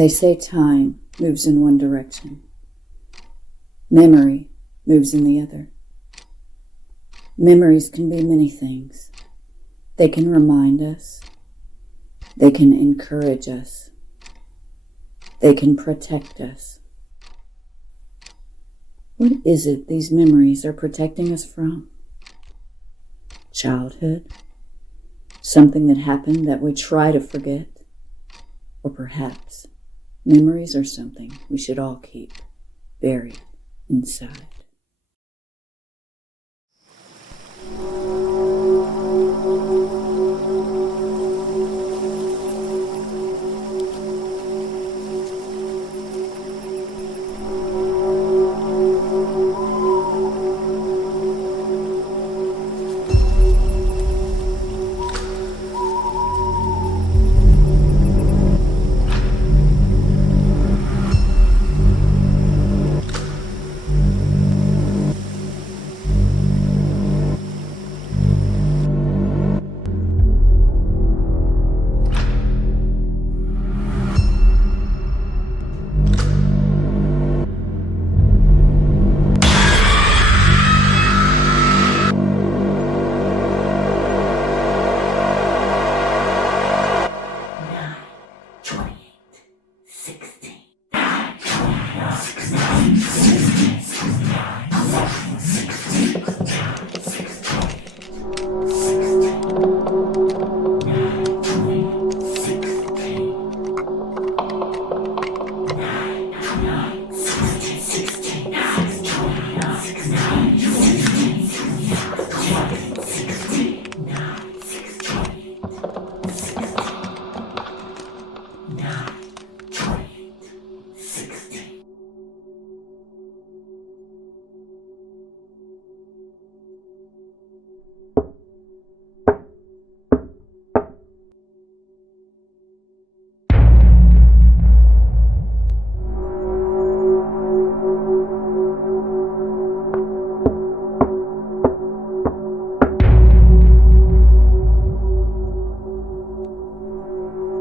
They say time moves in one direction. Memory moves in the other. Memories can be many things. They can remind us. They can encourage us. They can protect us. What is it these memories are protecting us from? Childhood? Something that happened that we try to forget? Or perhaps memories are something we should all keep buried inside.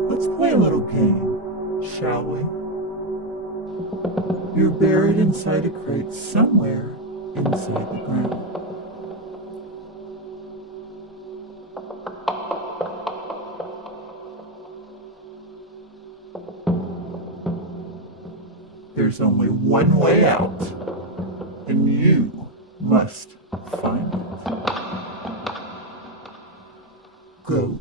Let's play a little game, shall we? You're buried inside a crate somewhere inside the ground. There's only one way out, and you must find it. Go.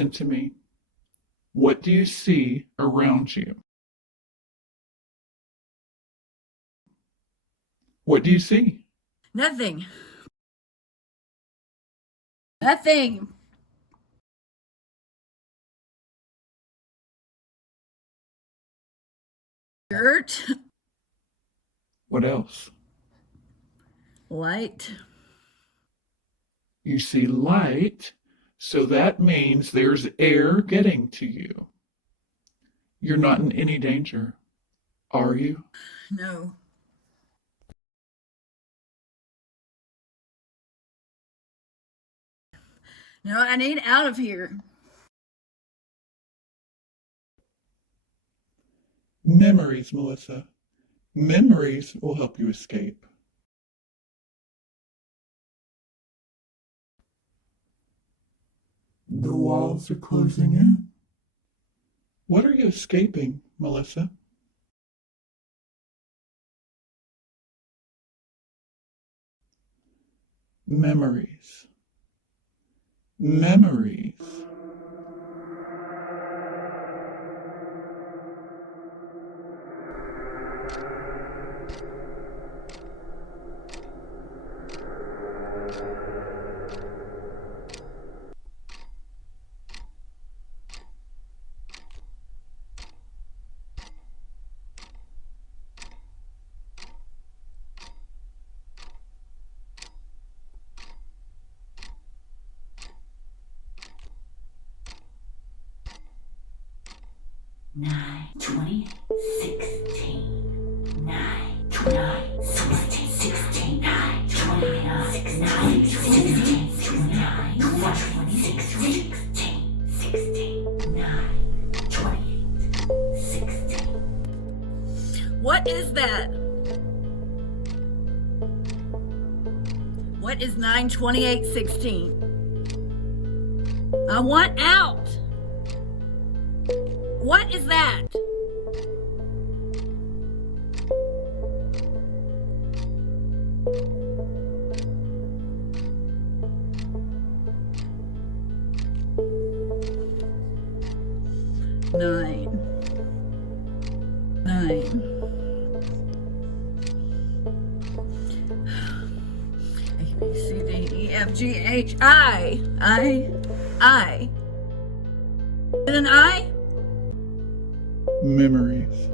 listen to me. What do you see around you? What do you see? Nothing. Nothing. Dirt. What else? Light. You see light, so that means there's air getting to you. You're not in any danger, are you? No. No, I need out of here. Memories, Melissa. Memories will help you escape. The walls are closing in. What are you escaping, Melissa? Memories. Memories. Nine, 20, 16. 9, 29, 16, 16. 9, 29, 16, 16, 29, 26, 16, 16, 9, 28, 16. What is that? What is 9, 28, 16? I want out. What is that? Nine. A, B, C, D, E, F, G, H, I. I. Is it an I? Memories.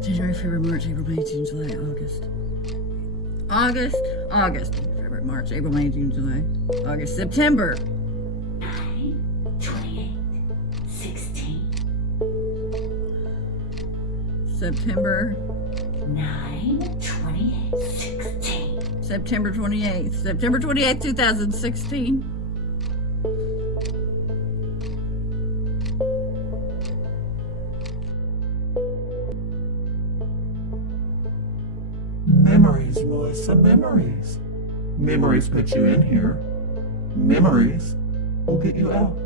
January, February, March, April, May, June, July, August, February, March, April, May, June, July, August, September. 9, 28, 16. September. 9, 28, 16. September 28th, 2016. Memories, Melissa, memories. Memories put you in here. Memories will get you out.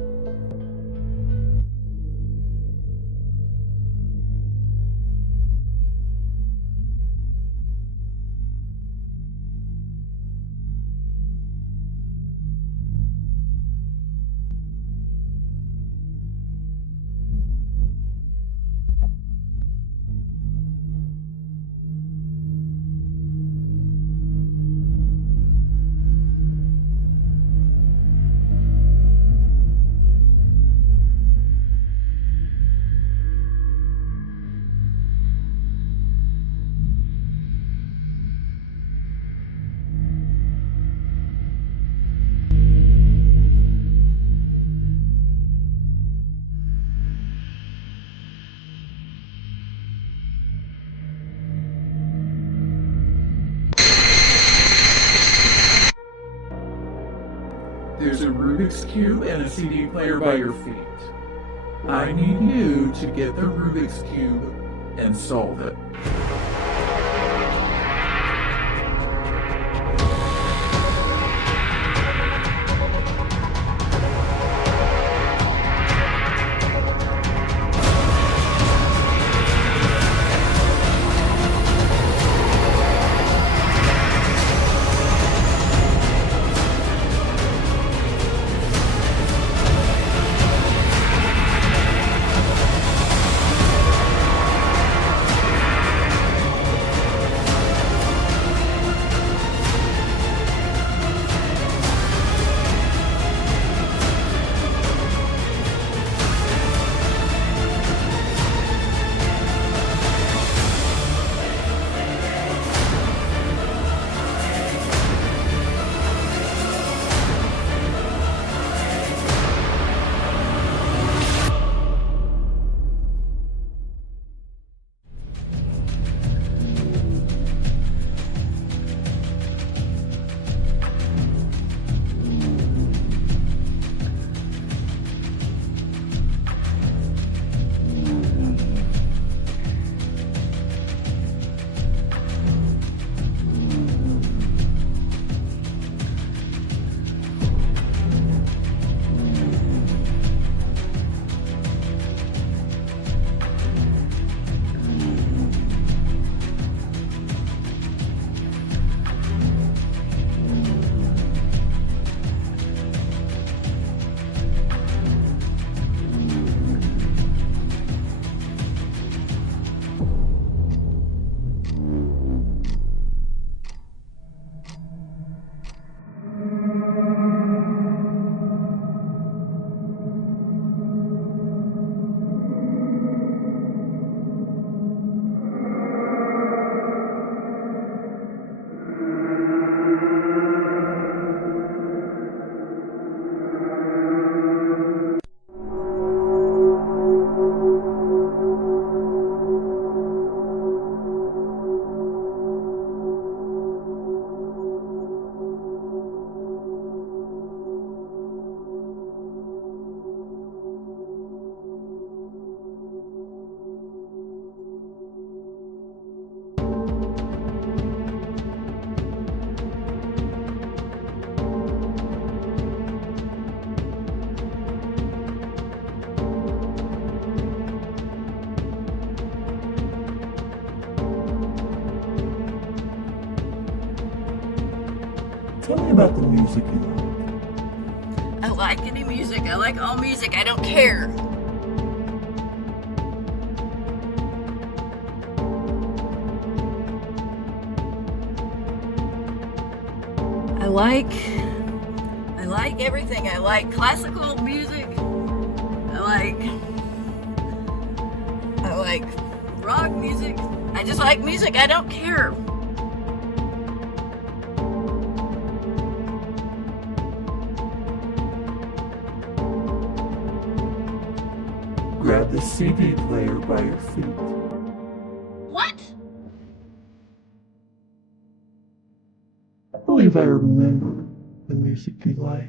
Rubik's Cube and a CD player by your feet. I need you to get the Rubik's Cube and solve it. Tell me about the music you like. I like any music. I like all music. I don't care. I like everything. I like classical music. I like rock music. I just like music. I don't care. Grab the CD player by your feet. What? I believe I remember the music you like.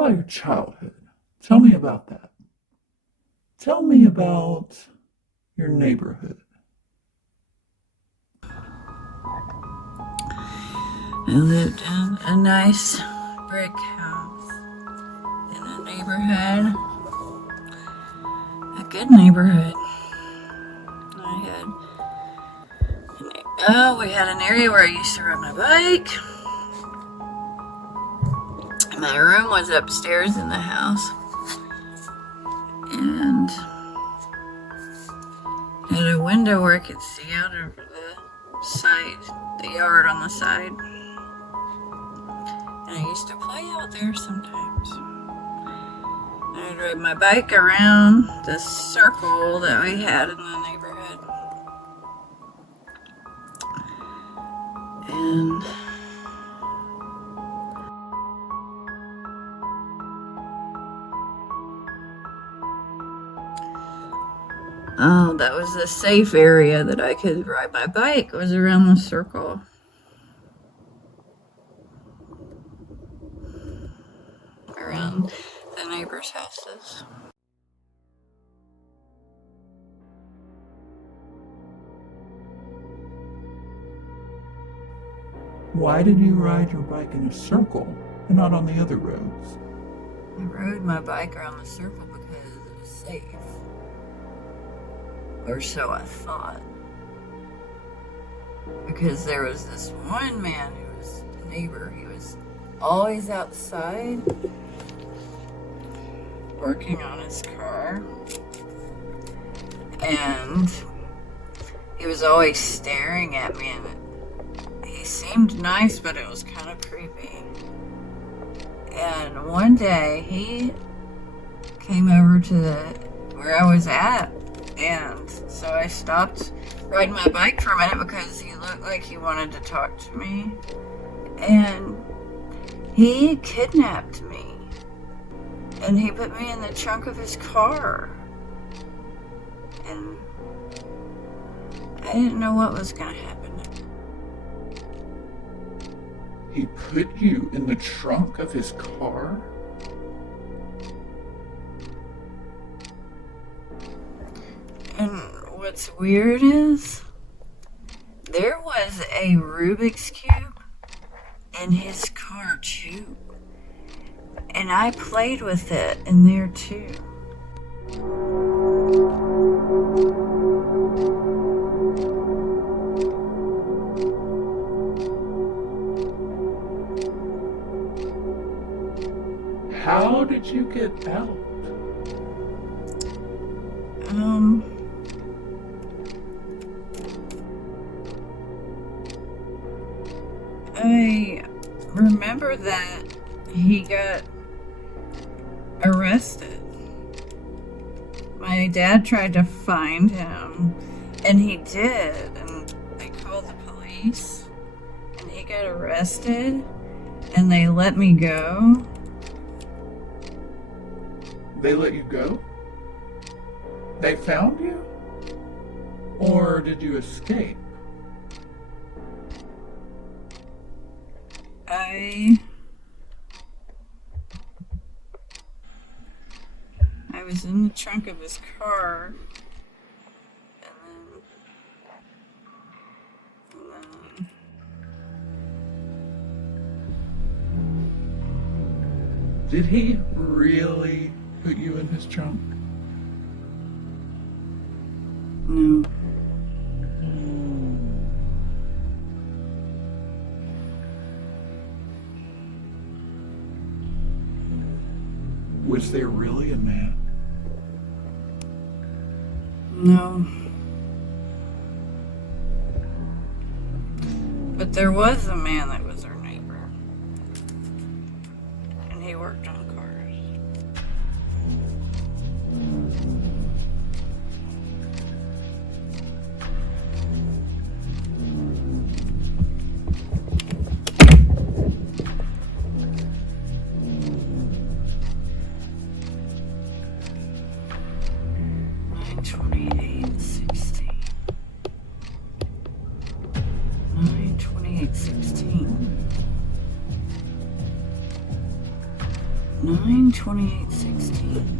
about your childhood? Tell me about that. Tell me about your neighborhood. I lived in a nice brick house in a neighborhood, a good neighborhood. We had an area where I used to ride my bike. My room was upstairs in the house, and had a window where I could see out over the side, the yard on the side. And I used to play out there sometimes. I'd ride my bike around the circle that we had in the neighborhood. And that was the safe area that I could ride my bike, was around the circle. Around the neighbors' houses. Why did you ride your bike in a circle and not on the other roads? I rode my bike around the circle because it was safe. Or so I thought. Because there was this one man who was a neighbor. He was always outside working on his car. And he was always staring at me, and he seemed nice, but it was kind of creepy. And one day he came over to where I was at, and so I stopped riding my bike for a minute because he looked like he wanted to talk to me. And he kidnapped me. And he put me in the trunk of his car. And I didn't know what was going to happen. He put you in the trunk of his car? And what's weird is there was a Rubik's Cube in his car too. And I played with it in there too. How did you get out? I remember that he got arrested. My dad tried to find him, and he did, and they called the police, and he got arrested, and they let me go. They let you go? They found you? Or did you escape? I was in the trunk of his car, and then Did he really put you in his trunk? no. Was there really a man? No. But there was a man that was our neighbor. And he worked on cars. 9/28/16.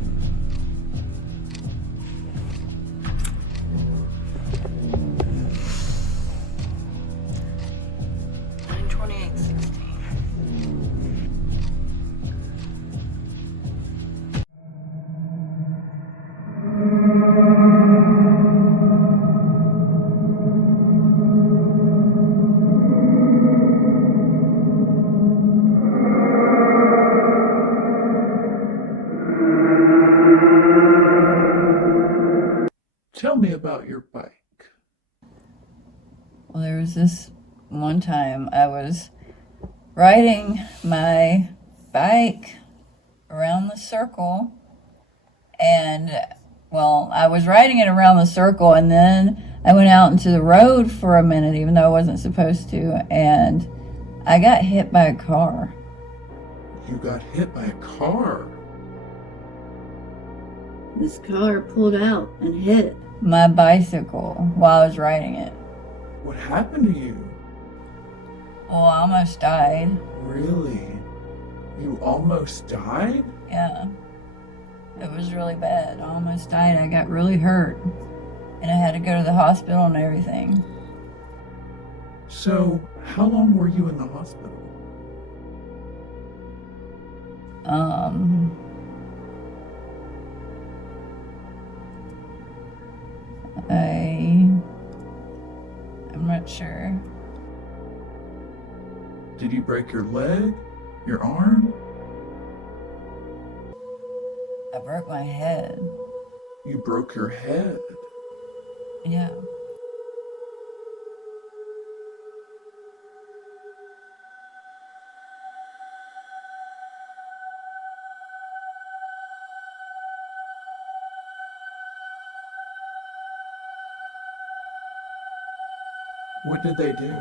Tell me about your bike. Well, there was this one time I was riding my bike around the circle, and well, I was riding it around the circle, and then I went out into the road for a minute, even though I wasn't supposed to, and I got hit by a car. You got hit by a car. This car pulled out and hit my bicycle while I was riding it. What happened to you? Well, I almost died. Really? You almost died? Yeah. It was really bad. I almost died. I got really hurt. And I had to go to the hospital and everything. So, how long were you in the hospital? I'm not sure. Did you break your leg? Your arm? I broke my head. You broke your head? Yeah. What did they do?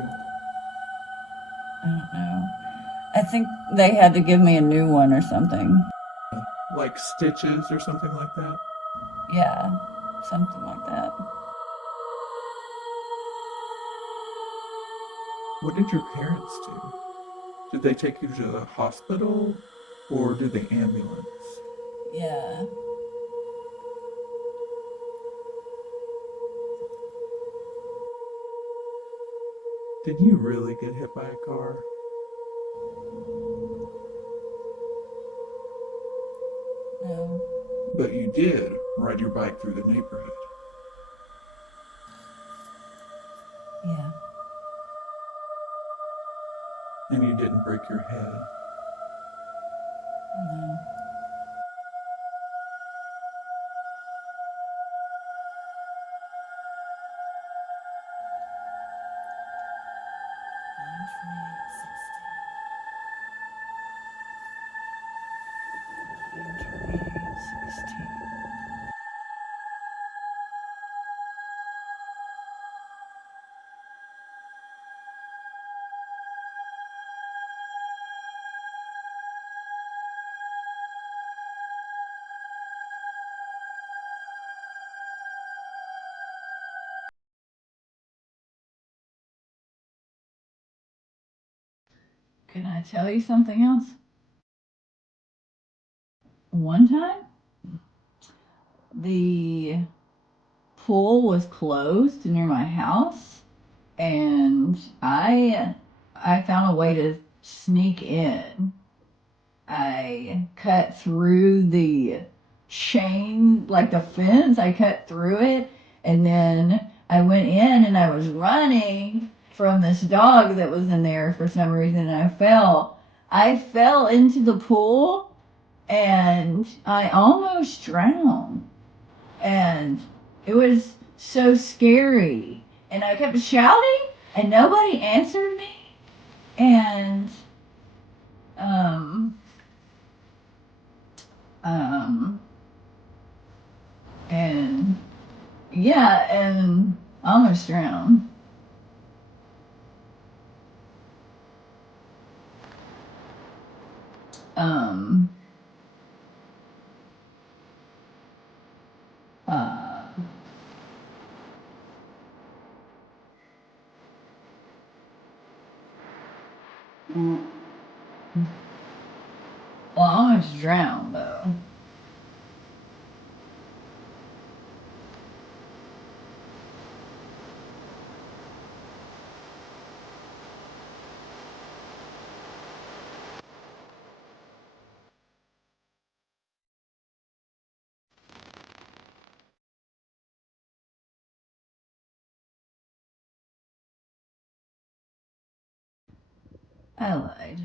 I don't know. I think they had to give me a new one or something. Like stitches or something like that? Yeah, something like that. What did your parents do? Did they take you to the hospital or did they ambulance? Yeah. Did you really get hit by a car? No. But you did ride your bike through the neighborhood. Yeah. And you didn't break your head. No. Can I tell you something else? One time, the pool was closed near my house, and I found a way to sneak in. I cut through the chain, like the fence. I cut through it, and then I went in, and I was running from this dog that was in there for some reason, and I fell. I fell into the pool, and I almost drowned. And it was so scary. And I kept shouting, and nobody answered me. And um um and yeah, and I almost drowned. Um uh well, I almost drowned, though. I lied.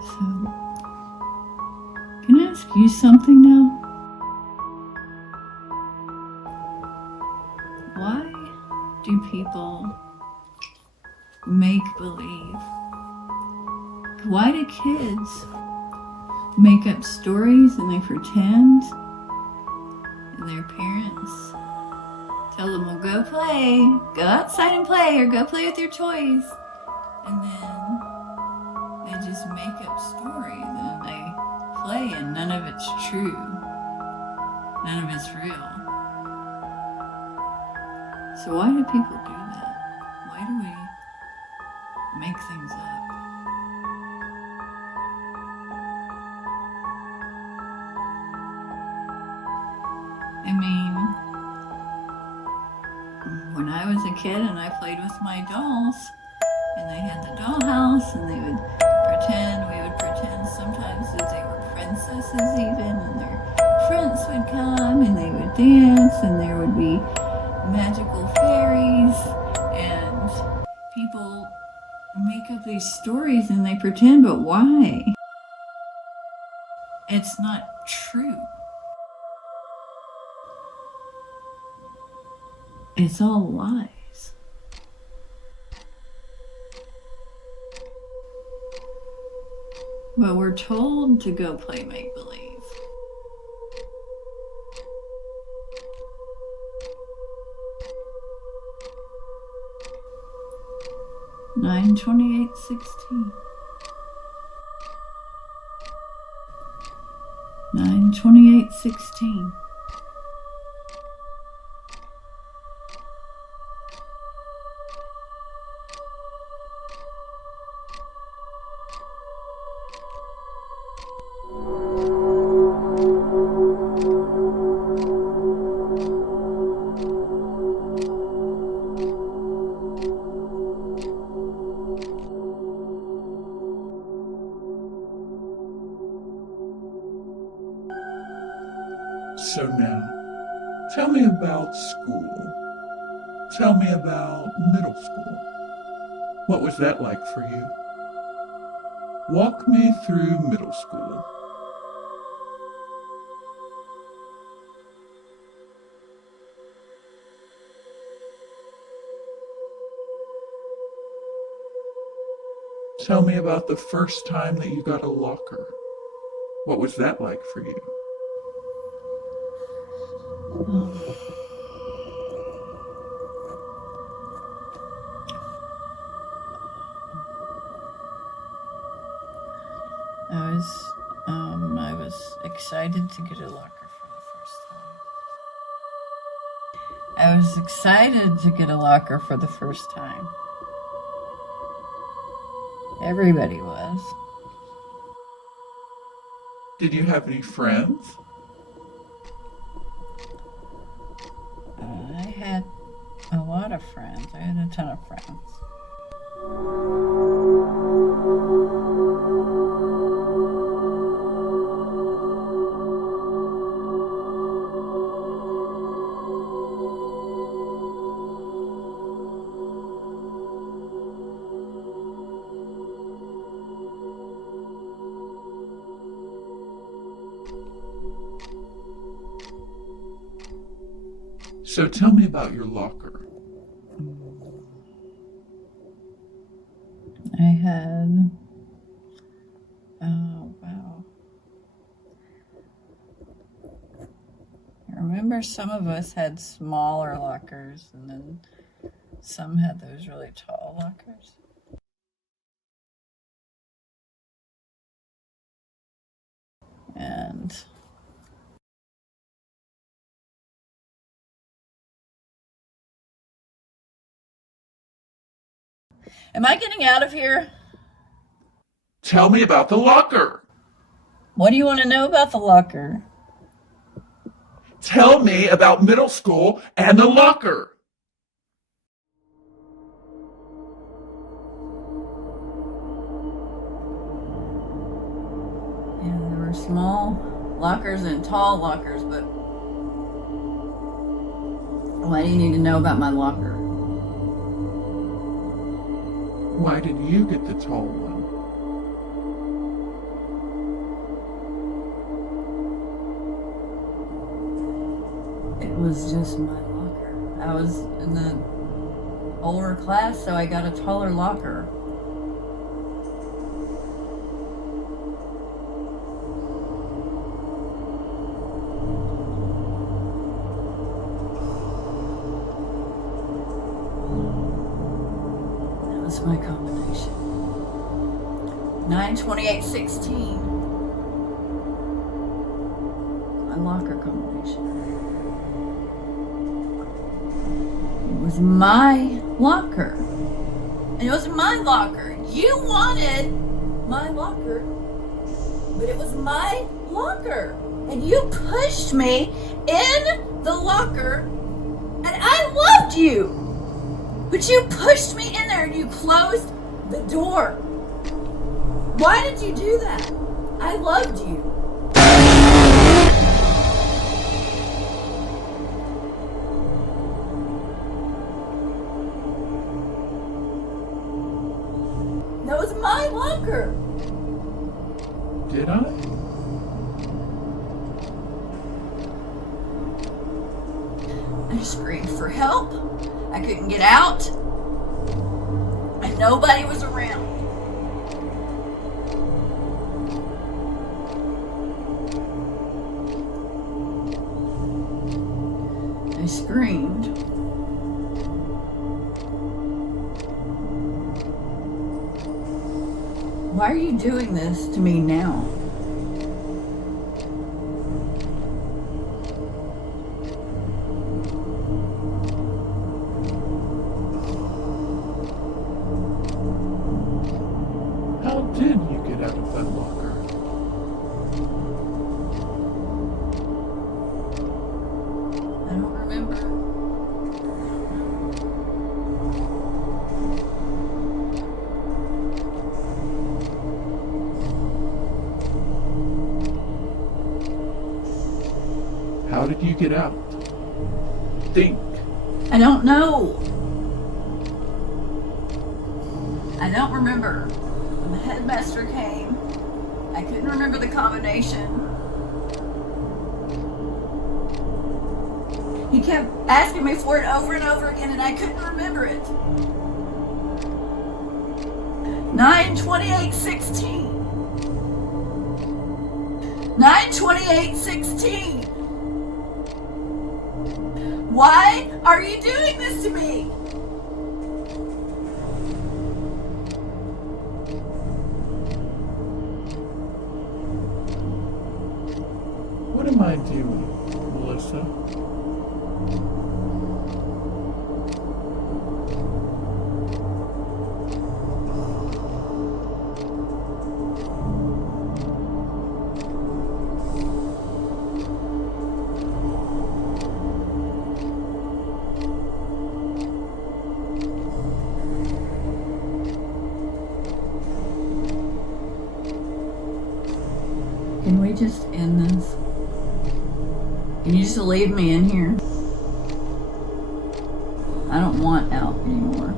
So, can I ask you something now? Why do people make believe? Why do kids make up stories and they pretend? And their parents tell them, well, go play, go outside and play, or go play with your toys. And then they just make up stories and they play, and none of it's true. None of it's real. So why do people do that? Why do we make things up? I mean, when I was a kid and I played with my dolls, and they had the dollhouse, and we would pretend sometimes that they were princesses even, and their prince would come, and they would dance, and there would be magical fairies, and people make up these stories and they pretend, but why? It's not true. It's all lies. But we're told to go play make-believe. Nine 28:16. 9/28/16. So now, tell me about school. Tell me about middle school. What was that like for you? Walk me through middle school. Tell me about the first time that you got a locker. What was that like for you? I was excited to get a locker for the first time. I was excited to get a locker for the first time. Everybody was. Did you have any friends? I had a lot of friends. I had a ton of friends. So tell me about your locker. I had, oh wow. I remember some of us had smaller lockers, and then some had those really tall lockers. And am I getting out of here? Tell me about the locker. What do you want to know about the locker? Tell me about middle school and the locker. Yeah, there were small lockers and tall lockers, but why do you need to know about my locker? Why did you get the tall one? It was just my locker. I was in the older class, so I got a taller locker. That was my combination. 92816. My locker combination. It was my locker. And it was my locker. You wanted my locker, but it was my locker. And you pushed me in the locker, and I loved you. But you pushed me in there and you closed the door. Why did you do that? I loved you. That was my locker. Did I? I screamed for help. I couldn't get out. And nobody was around. I screamed. Why are you doing this to me now? How did you get out of that locker? I don't remember. How did you get out? Think. I don't know. I don't remember. When the headmaster came, I couldn't remember the combination. He kept asking me for it over and over again, and I couldn't remember it. 92816. 92816. Why are you doing this to me? What am I doing, Melissa? Can we just end this? Can you just leave me in here? I don't want out anymore.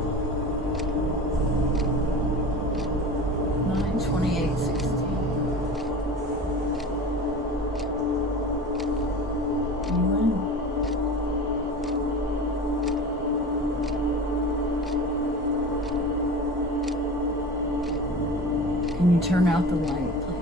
92816. You win. Can you turn out the light, please?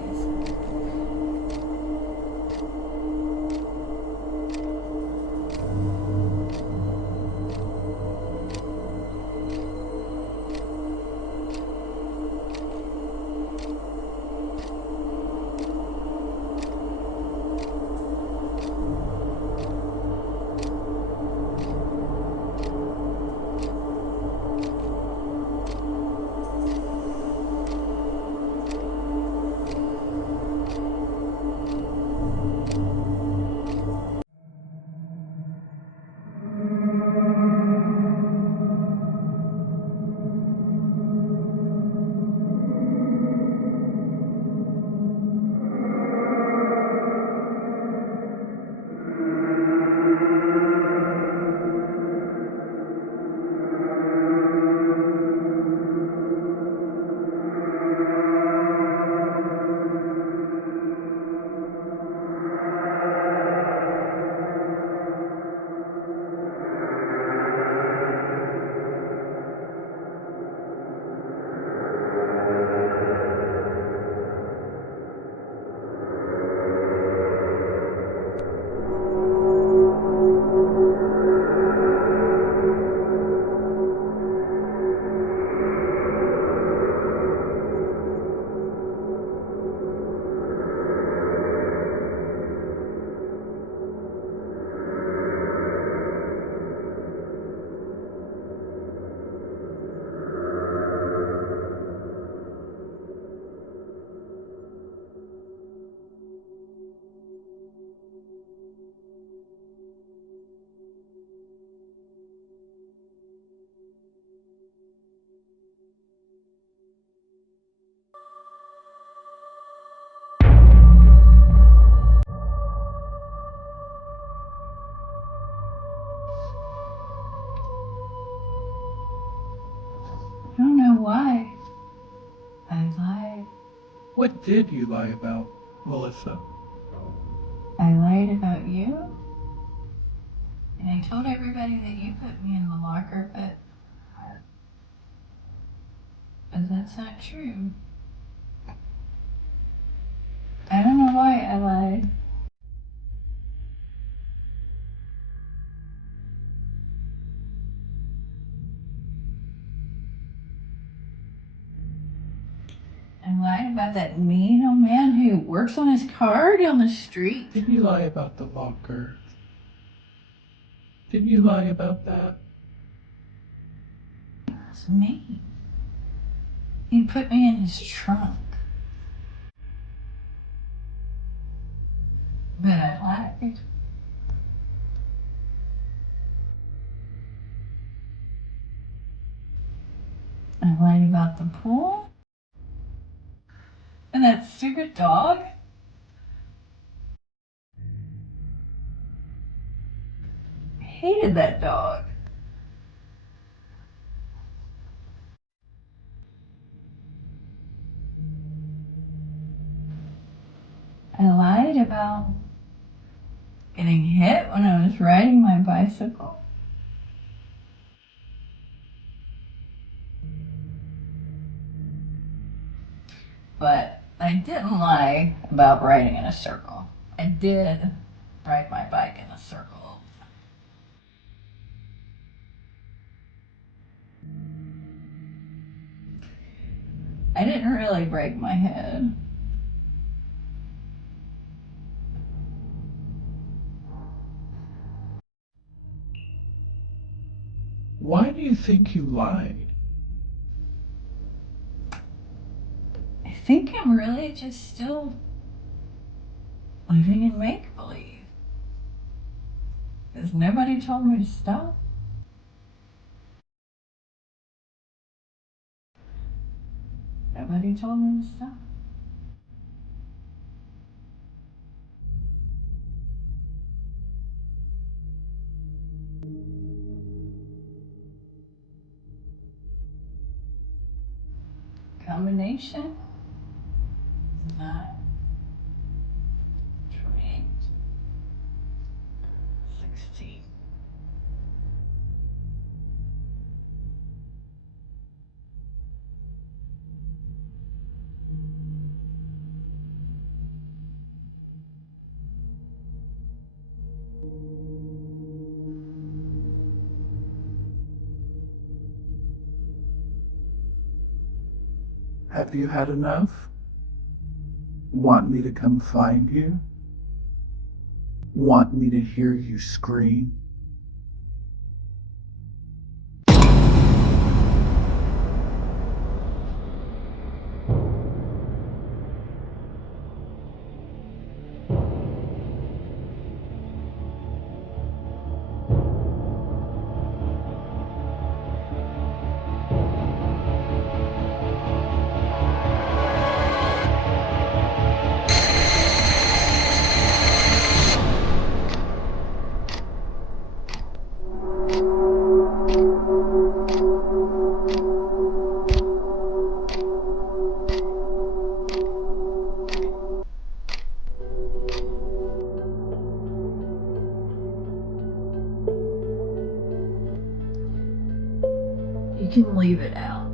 why. I lied. What did you lie about, Melissa? I lied about you. And I told everybody that you put me in the locker, but that's not true. I don't know why I lied. I lied about that mean old man who works on his car down the street. Did you lie about the locker? Did you lie about that? It's me. He put me in his trunk. But I lied. I lied about the pool. And that stupid dog. I hated that dog. I lied about getting hit when I was riding my bicycle. But I didn't lie about riding in a circle. I did ride my bike in a circle. I didn't really break my head. Why do you think you lied? I think I'm really just still living in make-believe. Because nobody told me to stop. Nobody told me to stop. Combination? 9, 28, 16. Have you had enough? Want me to come find you? Want me to hear you scream? You can leave it out.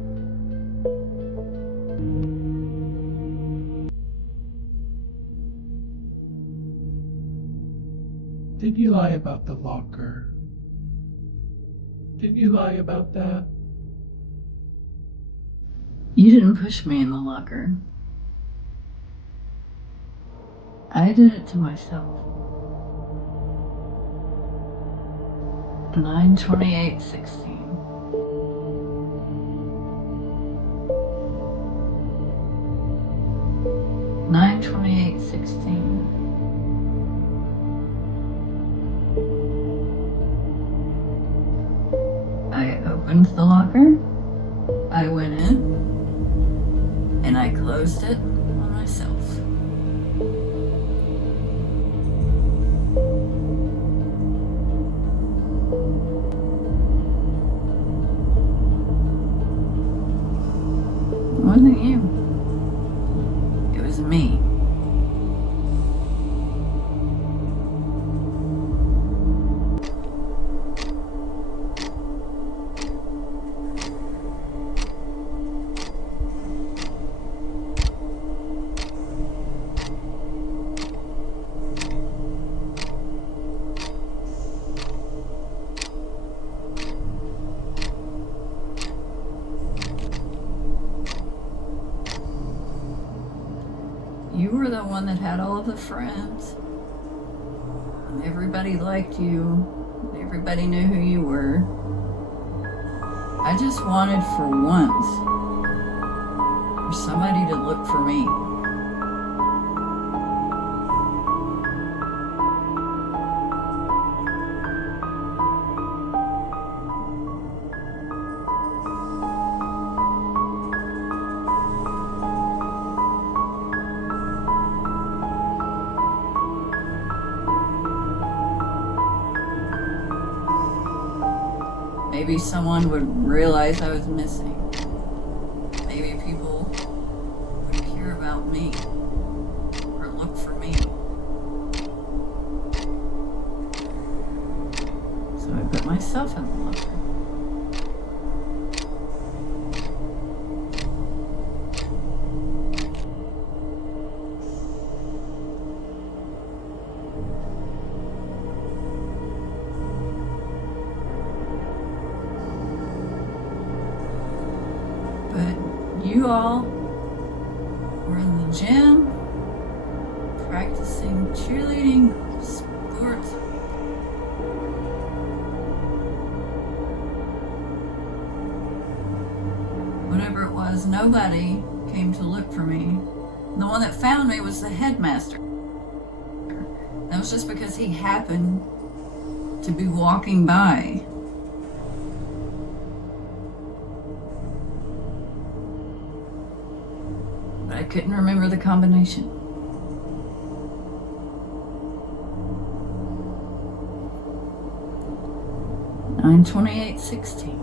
Did you lie about the locker? Did you lie about that? You didn't push me in the locker. I did it to myself. 9/28/16. Nine 28/16. I opened the locker. I went in. And I closed it on myself. You were the one that had all of the friends. And everybody liked you. Everybody knew who you were. I just wanted for once for somebody to look for me. Maybe someone would realize I was missing. Maybe people would care about me or look for me. So I put myself in the locker. You all were in the gym practicing cheerleading sports. Whatever it was, nobody came to look for me. The one that found me was the headmaster. That was just because he happened to be walking by. I couldn't remember the combination. 9/28/16.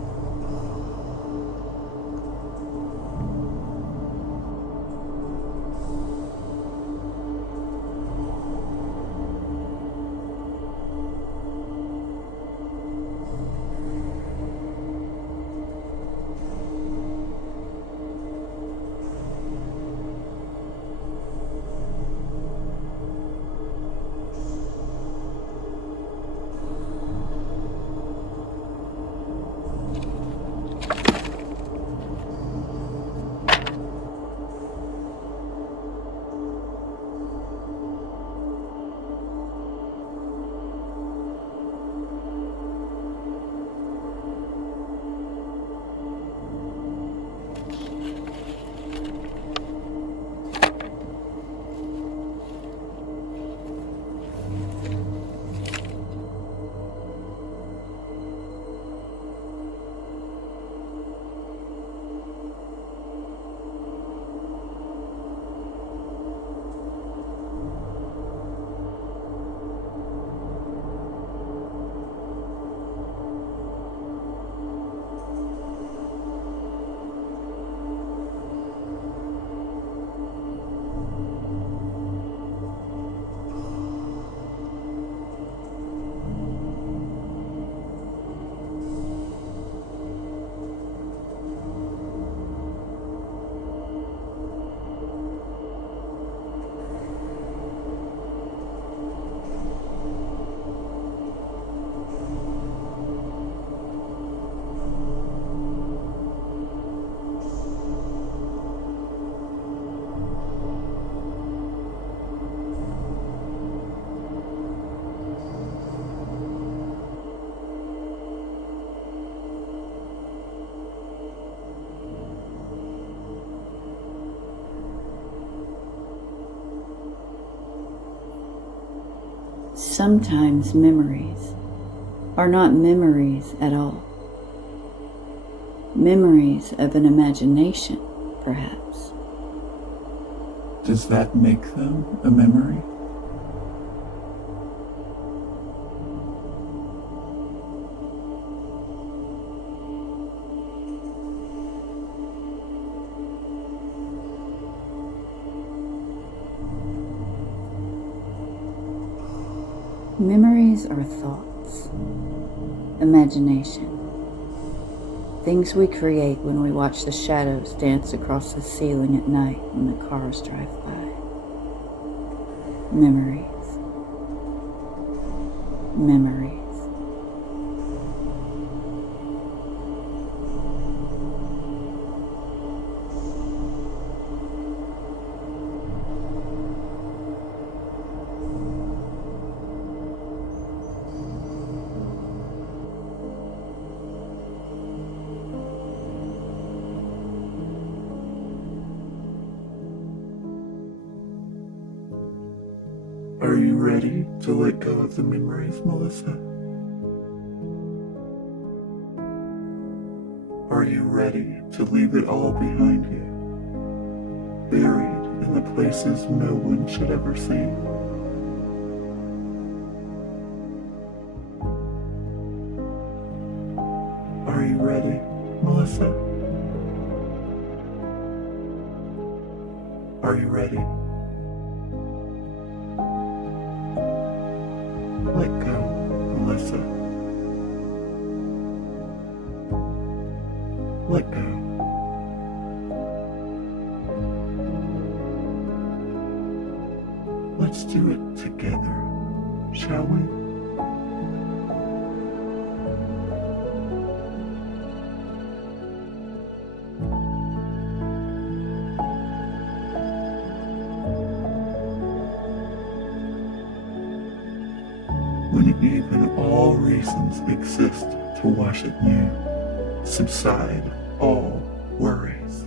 Sometimes memories are not memories at all. Memories of an imagination, perhaps. Does that make them a memory? Memories are thoughts, imagination, things we create when we watch the shadows dance across the ceiling at night when the cars drive by. Memories. Memories. Are you ready to let go of the memories, Melissa? Are you ready to leave it all behind you, buried in the places no one should ever see? Are you ready, Melissa? Are you ready? Let go, Melissa. Let go. Let's do it together, shall we? When even all reasons exist to wash at you, subside all worries.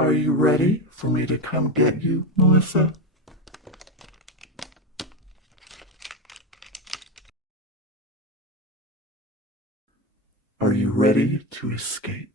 Are you ready for me to come get you, Melissa? Are you ready to escape?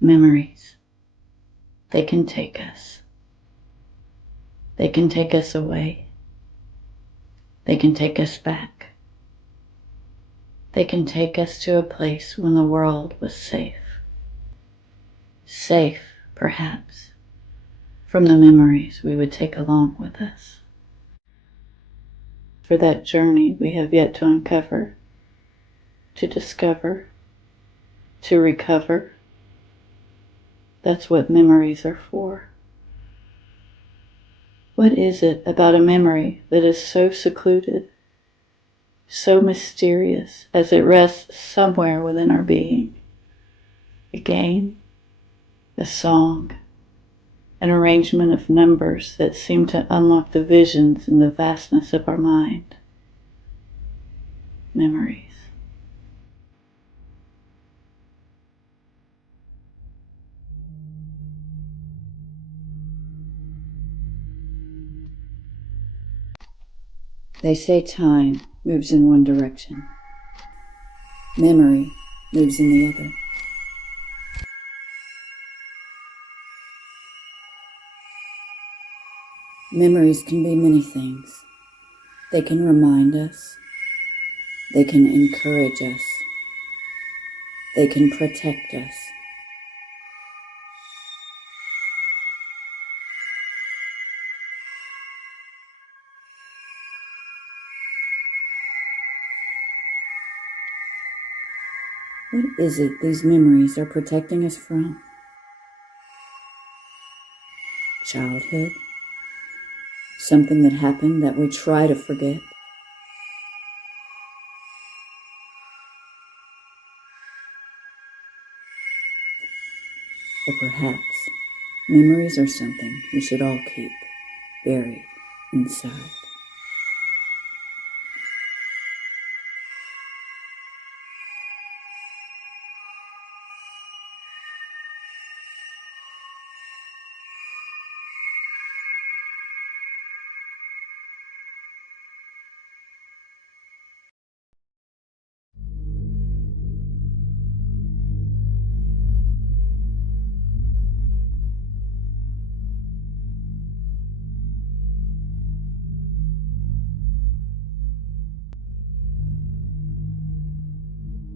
Memories. They can take us. They can take us away. They can take us back. They can take us to a place when the world was safe. Safe, perhaps, from the memories we would take along with us. For that journey we have yet to uncover, to discover, to recover. That's what memories are for. What is it about a memory that is so secluded, so mysterious as it rests somewhere within our being? A game, a song, an arrangement of numbers that seem to unlock the visions in the vastness of our mind. Memories. They say time moves in one direction. Memory moves in the other. Memories can be many things. They can remind us. They can encourage us. They can protect us. What is it these memories are protecting us from? Childhood? Something that happened that we try to forget? Or perhaps memories are something we should all keep buried inside.